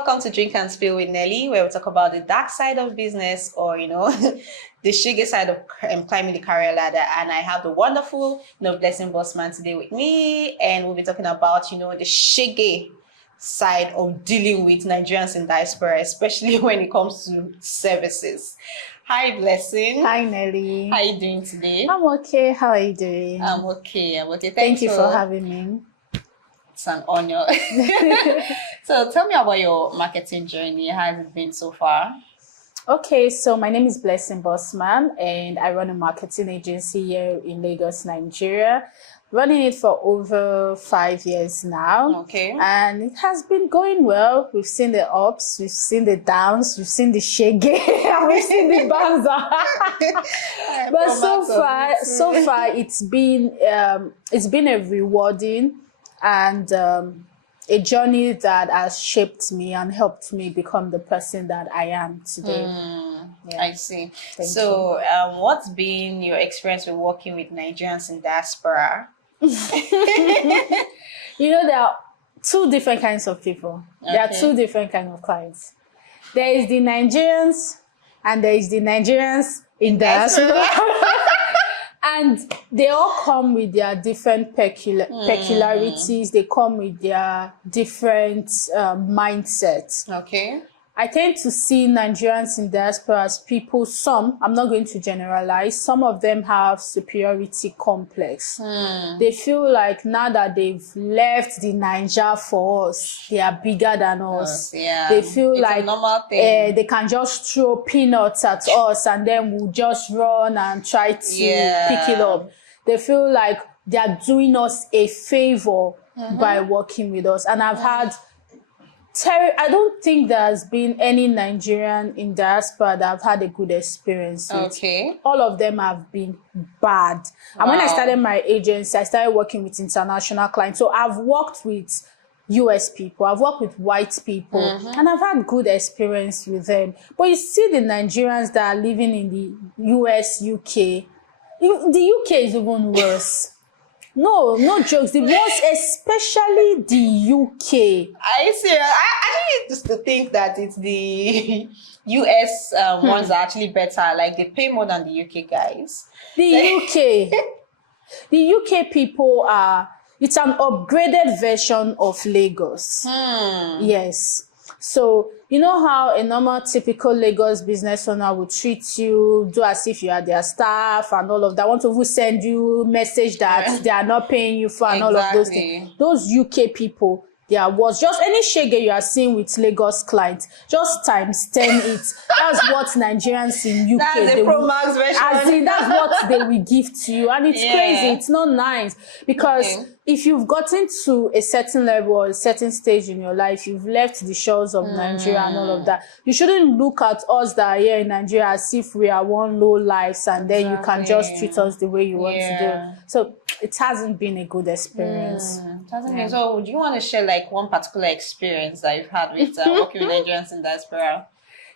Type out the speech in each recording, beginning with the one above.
welcome to Drink and Spill with Nelly, where we talk about the dark side of business or, the shaggy side of climbing the career ladder. And I have the wonderful, Blessing Bossman today with me, and we'll be talking about, the shaggy side of dealing with Nigerians in diaspora, especially when it comes to services. Hi, Blessing. Hi, Nelly. How are you doing today? I'm okay. How are you doing? I'm okay. Thank you for having me. It's an honor. So tell me about your marketing journey. How has it been so far? Okay, so my name is Blessing Bossman, and I run a marketing agency here in Lagos, Nigeria. Running it for over 5 years now. Okay. And it has been going well. We've seen the ups, we've seen the downs, we've seen the shaggy, and we've seen the banza. But so far, it's been a rewarding and a journey that has shaped me and helped me become the person that I am today. Yeah. I see. Thank you. What's been your experience with working with Nigerians in diaspora? There are two different kinds of people. Okay. There are two different kinds of clients. There is the Nigerians and there is the Nigerians in diaspora. And they all come with their different peculiarities. They come with their different mindsets. Okay. I tend to see Nigerians in diaspora as people, I'm not going to generalize, some of them have superiority complex. They feel like now that they've left the Niger for us, they are bigger than us. Yeah. They feel it's like a normal thing. they can just throw peanuts at us and then we'll just run and try to pick it up. They feel like they are doing us a favor by working with us. And I've had I don't think there has been any Nigerian in diaspora that I've had a good experience with. Okay. All of them have been bad. And when I started my agency, I started working with international clients. So I've worked with US people, I've worked with white people, and I've had good experience with them. But you see the Nigerians that are living in the US, UK, the UK is even worse. No jokes. The most, especially the UK. I see. I used to think that it's the US ones that are actually better. Like they pay more than the UK guys. The UK people it's an upgraded version of Lagos. Yes. So, you know how a normal typical Lagos business owner would treat you, do as if you are their staff and all of that. Want to send you message that they are not paying you for and all of those things. Those UK people, there was just any shege you are seeing with Lagos clients, just times 10 it. That's what Nigerians in UK, that's the Pro Max version. that's what they will give to you. And it's crazy. It's not nice. Because if you've gotten to a certain level or a certain stage in your life, you've left the shores of Nigeria and all of that, you shouldn't look at us that are here in Nigeria as if we are one low lives and then you can just treat us the way you want to do. So it hasn't been a good experience. So do you want to share like one particular experience that you've had with working with Nigerians in diaspora?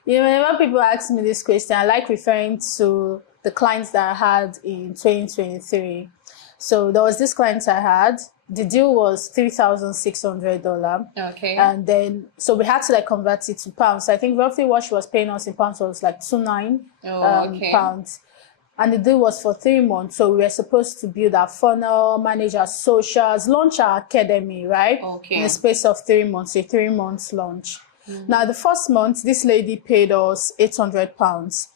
Whenever people ask me this question, I like referring to the clients that I had in 2023. So there was this client I had. The deal was $3,600. Okay. And then, so we had to convert it to pounds. So I think roughly what she was paying us in pounds was like 29 pounds. And the deal was for 3 months. So we were supposed to build our funnel, manage our socials, launch our academy, right? Okay. In the space of 3 months, a 3 months launch. Now, the first month, this lady paid us £800.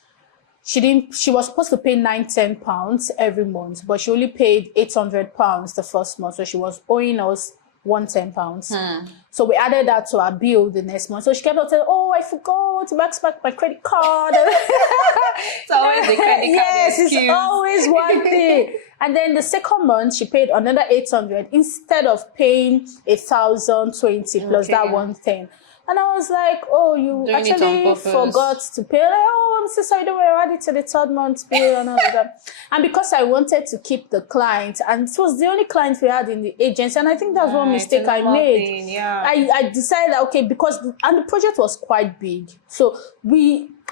She was supposed to pay £910 every month, but she only paid £800 the first month. So she was owing us £110. So we added that to our bill the next month. So she kept on saying, "Oh, I forgot to max back my credit card." It's always the credit card. Yes, excuse. It's always one thing. And then the second month, she paid another 800 instead of paying 1,020 plus that 110. And I was like, "Oh, you actually forgot to pay." Like, "Oh, I'm so sorry, don't worry, add it to the third month bill and all of that." And because I wanted to keep the client, and it was the only client we had in the agency, and I think that's one mistake I made. I decided that, okay, because the project was quite big. So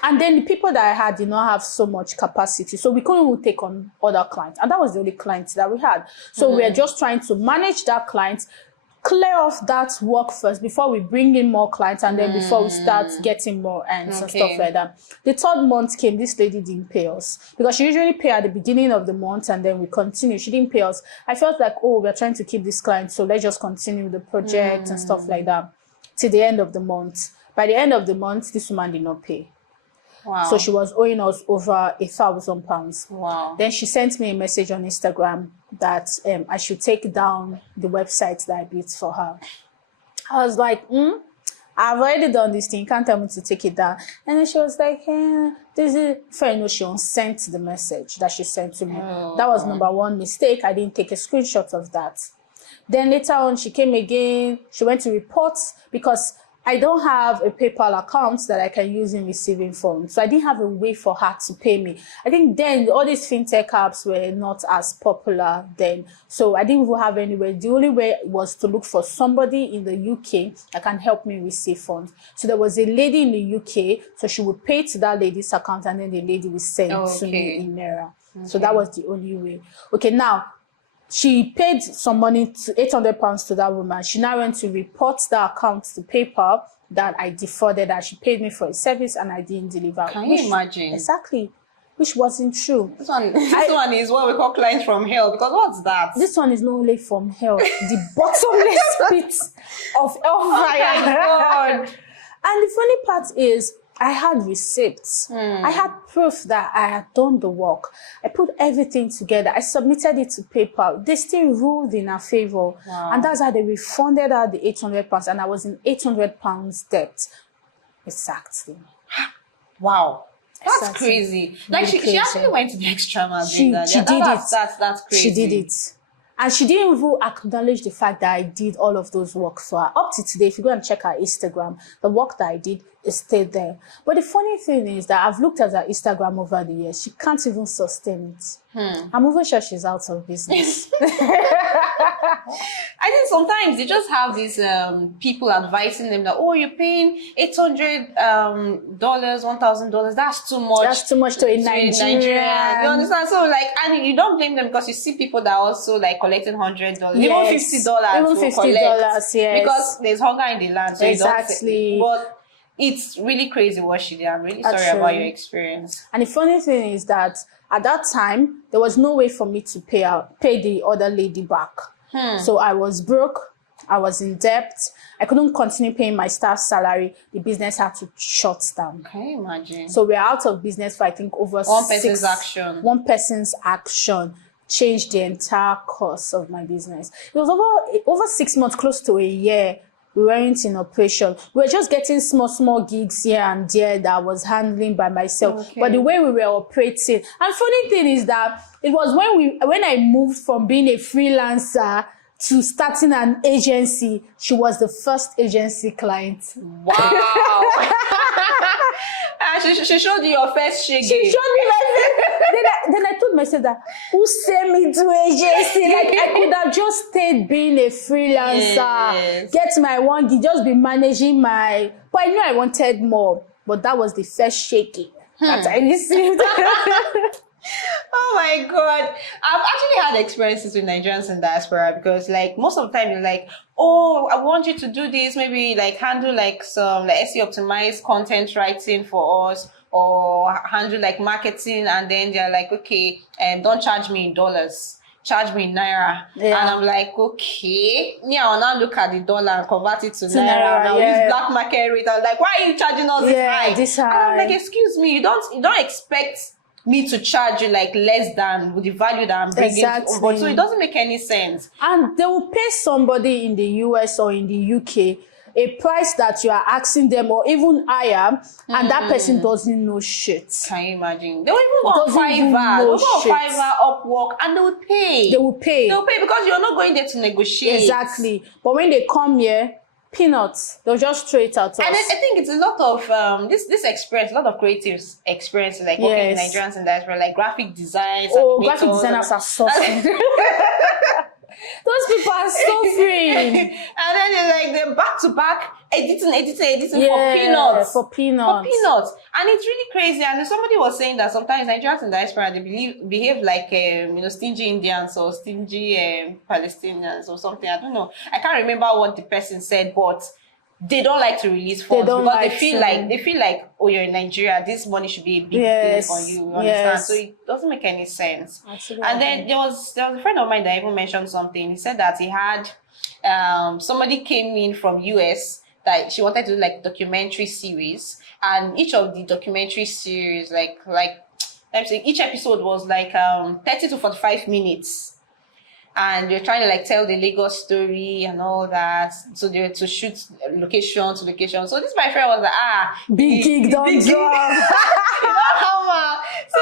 and then the people that I had did not have so much capacity. So we couldn't even take on other clients. And that was the only client that we had. So we were just trying to manage that client, clear off that work first before we bring in more clients, and then before we start getting more earns and stuff like that. The third month came, this lady didn't pay us because she usually pay at the beginning of the month and then we continue. She didn't pay us. I felt like, oh, we're trying to keep this client, so let's just continue the project and stuff like that till the end of the month. By the end of the month, this woman did not pay. Wow. So she was owing us over £1,000. Wow. Then she sent me a message on Instagram that I should take down the website that I built for her. I was like, I've already done this thing. You can't tell me to take it down. And then she was like, this is fair enough. She sent the message that she sent to me. That was number one mistake. I didn't take a screenshot of that. Then later on, she came again. She went to report because I don't have a PayPal account that I can use in receiving funds. So I didn't have a way for her to pay me. I think then all these fintech apps were not as popular then. So I didn't even have anywhere. The only way was to look for somebody in the UK that can help me receive funds. So there was a lady in the UK. So she would pay to that lady's account and then the lady would send to me in Naira. So that was the only way. Okay, now, she paid some money, to £800 to that woman. She now went to report the account to PayPal that I defrauded her. She paid me for a service and I didn't deliver. Can you imagine? Exactly. Which wasn't true. This one is what we call clients from hell, because what's that? This one is not only from hell, the bottomless pit of hellfire. Oh my God. And the funny part is, I had receipts. I had proof that I had done the work. I put everything together. I submitted it to PayPal. They still ruled in our favor. Wow. And that's how they refunded her the £800. And I was in £800 debt. Exactly. Wow. That's crazy. Like she actually went to the extra mile. She did it. That's crazy. She did it. And she didn't even acknowledge the fact that I did all of those work for her. Up to today, if you go and check her Instagram, the work that I did is still there. But the funny thing is that I've looked at her Instagram over the years. She can't even sustain it. I'm even sure she's out of business. I think sometimes they just have these people advising them that, oh, you're paying $800, $1,000. That's too much. That's too much to a Nigerian. You understand? So like, and you don't blame them because you see people that are also like collecting $100, even $50. Even $50, yes. Because there's hunger in the land. So exactly. But it's really crazy what she did. I'm really sorry about your experience. And the funny thing is that at that time, there was no way for me to pay the other lady back. So I was broke. I was in debt. I couldn't continue paying my staff salary. The business had to shut down. Can you imagine? So we're out of business for, I think, over one person's action changed the entire course of my business. It was over 6 months, close to a year. We weren't in operation. We were just getting small gigs here and there that I was handling by myself. But the way we were operating, and funny thing is that it was when I moved from being a freelancer to starting an agency, she was the first agency client. Wow. She showed you your first shiggy. She showed me then I told myself that, who sent me to agency? Like, I could have just stayed being a freelancer, get my 1 gig, just be managing my... But I knew I wanted more. But that was the first shaky that I received. Oh my God. I've actually had experiences with Nigerians in diaspora because like most of the time you're like, oh, I want you to do this, maybe like handle like some like SEO optimized content writing for us, or handle like marketing, and then they're like, okay, don't charge me in dollars, charge me in Naira. And I'm like, okay, I will now look at the dollar and convert it to Naira. Now use black market rate. I'm like, why are you charging us this high? And I'm like, excuse me, you don't expect me to charge you like less than the value that I'm bringing on board. So it doesn't make any sense. And they will pay somebody in the US or in the UK a price that you are asking them, or even higher, and that person doesn't know shit. Can you imagine? They will even go on Fiverr. They'll go on Fiverr, Upwork, and they will pay. They will pay. They'll pay because you're not going there to negotiate. Exactly. But when they come here, peanuts, they'll just throw it out. And I think it's a lot of this experience, a lot of creative experiences, like working with Nigerians and diaspora, like graphic designs. Oh, graphic designers are suffering. Those people are suffering. And then they're like, they're back to back editing for peanuts. For peanuts. And it's really crazy. And somebody was saying that sometimes Nigerians in diaspora, they behave like stingy Indians or stingy Palestinians or something. I don't know. I can't remember what the person said, but they don't like to release funds because they feel like, oh, you're in Nigeria, this money should be a big thing for you. Understand? So it doesn't make any sense. Absolutely. And then there was a friend of mine that even mentioned something. He said that he had somebody came in from US that she wanted to do like documentary series, and each of the documentary series like let me say each episode was like 30 to 45 minutes. And they're trying to like tell the Lagos story and all that. So they were to shoot location to location. So this my friend was like, big gig, don't drop. So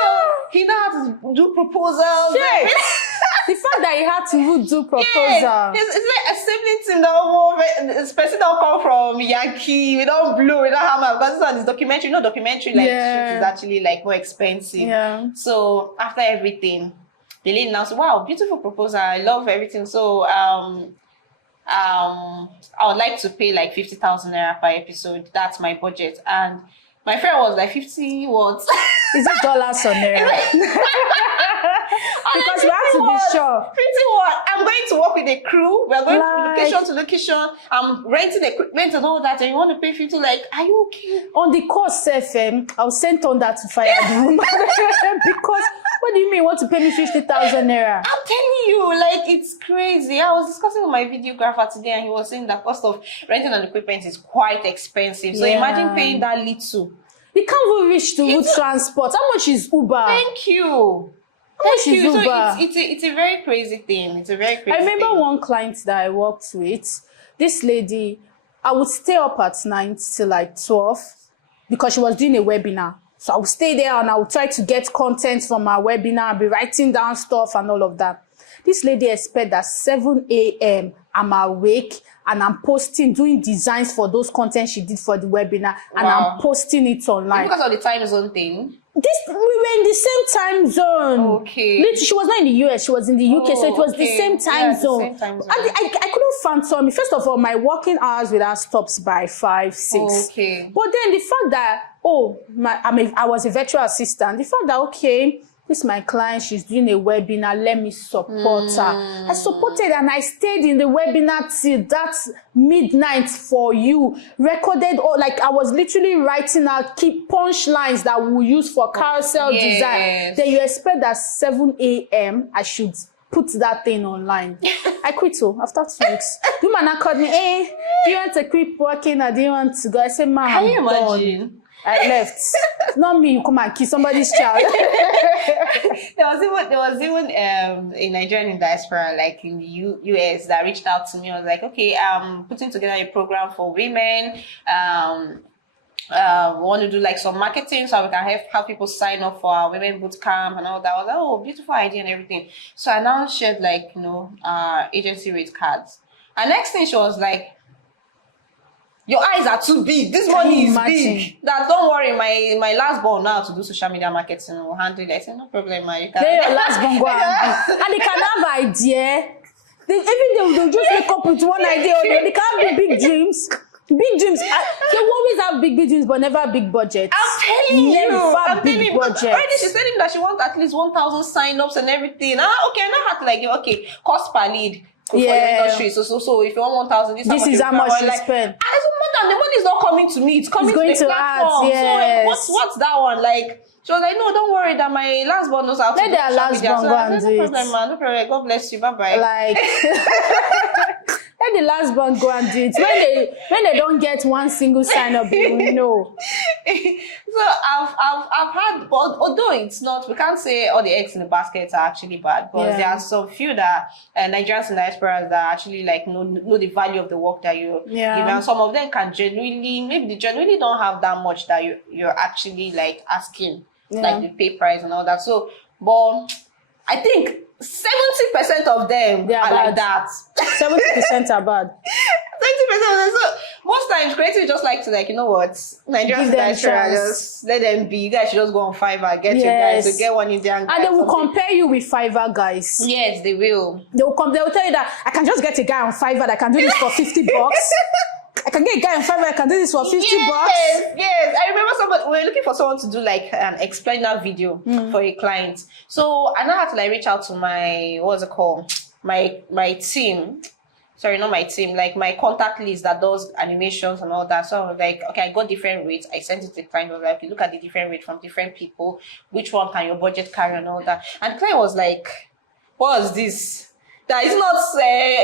he now had to do proposals. The fact that he had to do proposal. Yes, it's like a sibling team that this person don't come from Yankee, we don't blow, we don't hammer. Because this one is documentary. Documentary like shoot is actually like more expensive. Yeah. So after everything, the lady now said, wow, beautiful proposal. I love everything. So I would like to pay like 50,000 naira per episode. That's my budget. And my friend was like, 50 what? Is it dollars or naira? Because we have to be sure. 50 what? I'm going to work with a crew. We're going from location to location. I'm renting equipment and all that. And you want to pay 50? Like, are you okay? On the course, I'll send on that to fire the room. Because what do you mean you want to pay me 50,000 naira? I'm telling you, like, it's crazy. I was discussing with my videographer today, and he was saying the cost of renting an equipment is quite expensive. So imagine paying that little. You can't even reach to road transport. How much is Uber? Thank you. Thank you. So it's a very crazy thing. It's a very crazy thing. I remember one client that I worked with. This lady, I would stay up at night till like 12 because she was doing a webinar. So I would stay there and I would try to get content from our webinar. I'll be writing down stuff and all of that. This lady expects that 7 a.m. I'm awake and I'm posting, doing designs for those content she did for the webinar, and I'm posting it online. Because of the time zone thing? We were in the same time zone. Okay. Literally, she was not in the US, she was in the UK, so it was the same time zone. The same time zone. I couldn't fathom. First of all, my working hours with her stops by 5, 6. Okay. But then the fact that, I was a virtual assistant, the fact that, okay, this is my client, she's doing a webinar, let me support her. I supported and I stayed in the webinar till that midnight for you. Recorded, like I was literally writing out key punchlines that we'll use for carousel design. Then you expect that 7 a.m. I should put that thing online. I quit after 2 weeks. The man called me, hey, do you want to keep working or do you want to go? I said, man, can you imagine? I left. Not me, you come and kiss somebody's child. There was even a Nigerian in diaspora, like in the US, that reached out to me. I was like, okay, I'm putting together a program for women. We want to do like some marketing so we can have people sign up for our women boot camp and all that. I was like, oh, beautiful idea and everything. So I now shared like, agency rate cards. And next thing she was like, your eyes are too big. This money is big. That don't worry, my last born now to do social media marketing will handle it. I said, no problem, man. You can. Let your last born go and they can have idea. They'll just wake up with one idea. They can have big dreams. Big dreams. They always have big dreams, but never big budget. I'm telling you. Never big budget. Already she said that she wants at least 1,000 sign-ups and everything. Okay, I now have to like, cost per lead. For your industry. So if you want 1,000, this is how much you spend. And the money is not coming to me, it's coming to the platform. So what's that one? Like, she was like, no, don't worry, that my last born knows how to do their last born go and do it. No problem, man. No problem. God bless you. Bye-bye. Like, let the last born go and do it. When they don't get one single sign up, you know. So I've had, but although it's not, we can't say all the eggs in the basket are actually bad, because there are some few that Nigerians and diasporas that actually like know the value of the work that you give, and some of them can maybe they genuinely don't have that much that you're actually like asking, like the pay price and all that. So, but I think 70% of them are like that. 70% are bad. 70% of them. So most times, creatives just like to like, you know what, Nigerians just let them be. You guys should just go on Fiverr, get your guys, to get one Indian guy. And they will compare you with Fiverr guys. Yes, they will. They will tell you that I can just get a guy on Fiverr that can do this for $50. I can get a guy in 5, I can do this for 50 bucks. Yes. I remember we were looking for someone to do like an explainer video for a client. So I now had to like reach out to my, what's it called? My team. Sorry, not my team, like my contact list that does animations and all that. So I was like, okay, I got different rates. I sent it to the client. I was like, okay, look at the different rates from different people. Which one can your budget carry and all that? And the client was like, what was this? That is not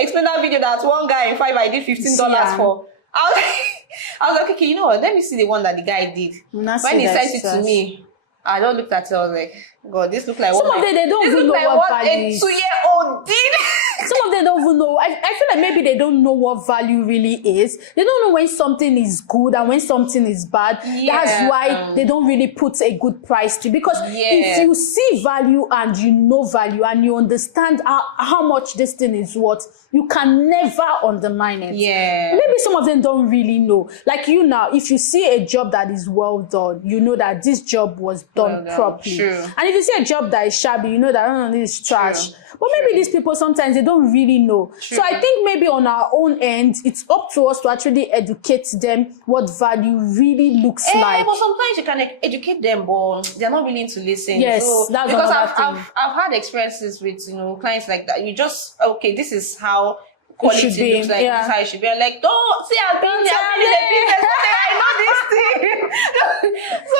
explainer video that one guy in 5 I did $15 for. I was like, okay, you know what? Let me see the one that the guy did. When he sent it to me, I don't look at it. I was like, God, this look like some of them they don't even know what value. A 2-year-old did. Some of them don't even know. I feel like maybe they don't know what value really is. They don't know when something is good and when something is bad. Yeah. That's why they don't really put a good price to. Because if you see value and you know value and you understand how much this thing is worth, you can never undermine it. Yeah. Maybe some of them don't really know. Like you now, if you see a job that is well done, you know that this job was done properly. True. And if you see a job that is shabby, you know that this is trash. True. But maybe these people sometimes they don't really know. True. So I think maybe on our own end, it's up to us to actually educate them what value really looks like. But sometimes you can educate them, but they're not willing to listen. Yes, so, that's because I've had experiences with clients like that. You just this is how quality looks like. This is how it should be. I'm like, don't see, I've been in the business. I know this thing. So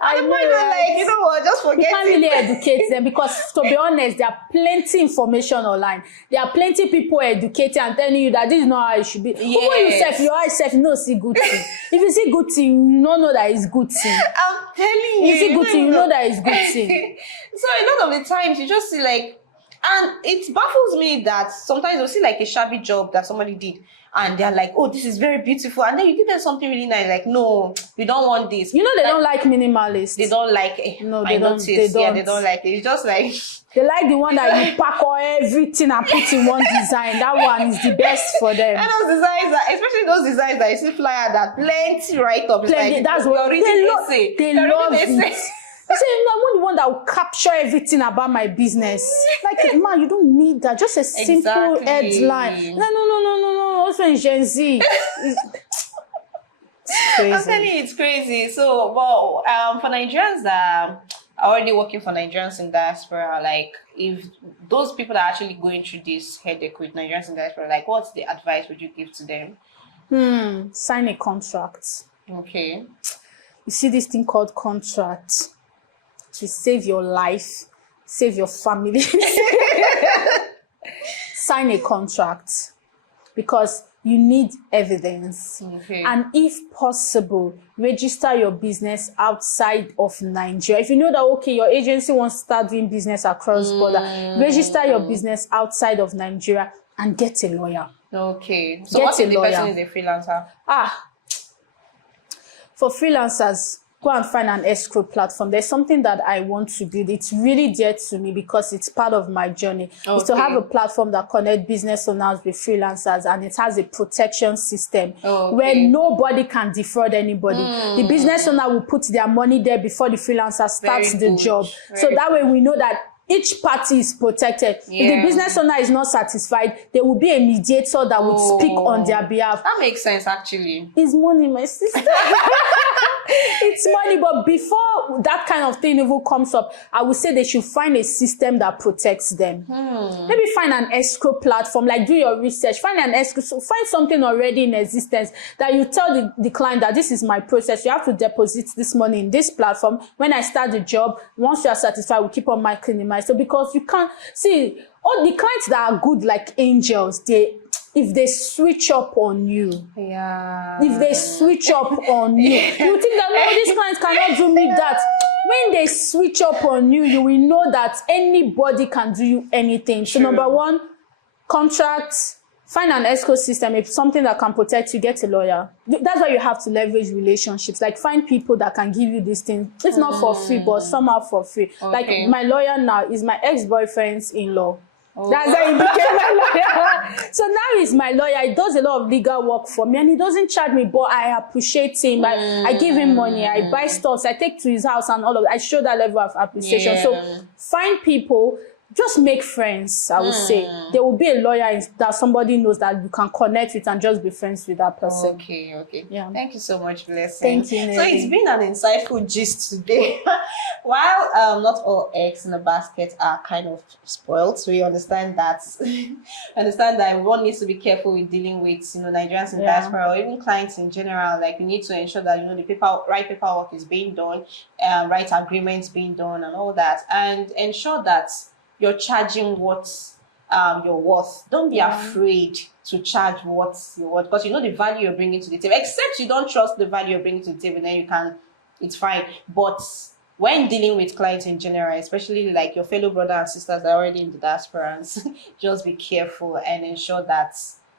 I know, like, you know what, just forget it. You can't really educate them because, to be honest, there are plenty information online. There are plenty people educating and telling you that this is not how it should be. Yes. But when you self, your eye self, you know, see good thing. If you see good thing, you don't know that it's good thing. I'm telling you. You see good thing, you know that it's good thing. So a lot of the times, you just see like, and it baffles me that sometimes you'll see like a shabby job that somebody did and they're like, oh, this is very beautiful. And then you give them something really nice, like, no, we don't want this. You know, they don't like minimalists. They don't like it. No, they don't. Yeah, they don't like it. It's just like... They like the one that you pack all everything and put in one design. That one is the best for them. And those designs, especially those designs that you see flyer that plenty write-ups. Like, that's what they love. They love it. I say, no, I'm the one that will capture everything about my business. Like, man, you don't need that. Just a simple headline. No. Also in Gen Z. It's crazy. I'm telling you, it's crazy. So, well, for Nigerians that are already working for Nigerians in diaspora, like, if those people are actually going through this headache with Nigerians in diaspora, like, what's the advice would you give to them? Sign a contract. Okay. You see this thing called contract. To save your life, save your family. Sign a contract because you need evidence. Okay. And if possible, register your business outside of Nigeria. If you know that, okay, your agency wants to start doing business across border, register your business outside of Nigeria and get a lawyer. Okay. So what if the person is a freelancer? For freelancers, go and find an escrow platform. There's something that I want to build. It's really dear to me because it's part of my journey. Okay. It's to have a platform that connects business owners with freelancers, and it has a protection system where nobody can defraud anybody. The business owner will put their money there before the freelancer starts the job. So that way we know that each party is protected. If the business owner is not satisfied, there will be a mediator that would speak on their behalf. That makes sense, actually. It's money, my sister. It's money, but before that kind of thing even comes up, I would say they should find a system that protects them. Maybe find an escrow platform, like do your research, find an escrow, so find something already in existence that you tell the client that this is my process. You have to deposit this money in this platform. When I start the job, once you are satisfied, we keep on marketing my. So because you can't see all the clients that are good like angels, if they switch up on you, if they switch up on you, you think that no, these clients cannot do me that. When they switch up on you, you will know that anybody can do you anything. So number one, contracts. Find an escrow system. If something that can protect you, get a lawyer. That's why you have to leverage relationships. Like find people that can give you these things. It's not for free, but somehow for free. Okay. Like my lawyer now is my ex-boyfriend's in-law. That's how he became my lawyer. So now he's my lawyer. He does a lot of legal work for me and he doesn't charge me, but I appreciate him. I give him money. I buy stuff. I take to his house and all of that. I show that level of appreciation. So find people. just make friends, I would say. There will be a lawyer that somebody knows that you can connect with and just be friends with that person. Okay. Yeah. Thank you so much, Blessing. Thank you, So Nelly. it's been an insightful gist today. While not all eggs in the basket are kind of spoiled, so we understand that. One needs to be careful with dealing with Nigerians in diaspora or even clients in general. Like, you need to ensure that the right paperwork is being done, right agreements being done, and all that, and ensure that you're charging what you're worth. Don't be afraid to charge what you're worth, because the value you're bringing to the table. Except you don't trust the value you're bringing to the table, then it's fine. But when dealing with clients in general, especially like your fellow brothers and sisters that are already in the diaspora, just be careful and ensure that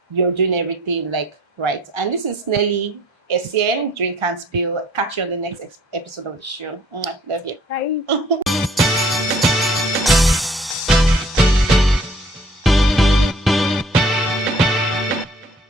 you're doing everything like right. And this is Nelly, Essien, Drink and Spill. Catch you on the next episode of the show. Love you. Bye.